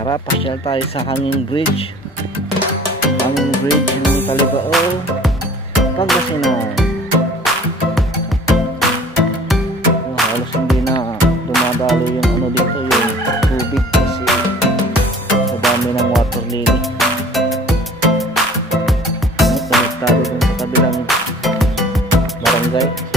Tara, pasyal tayo sa Hanging Bridge. Hanging Bridge ng Talibao, Pangasinan. Halos hindi na dumadalo yung ano dito, yung tubig kasi sa dami ng water lily. Konektado dun sa kabilang barangay.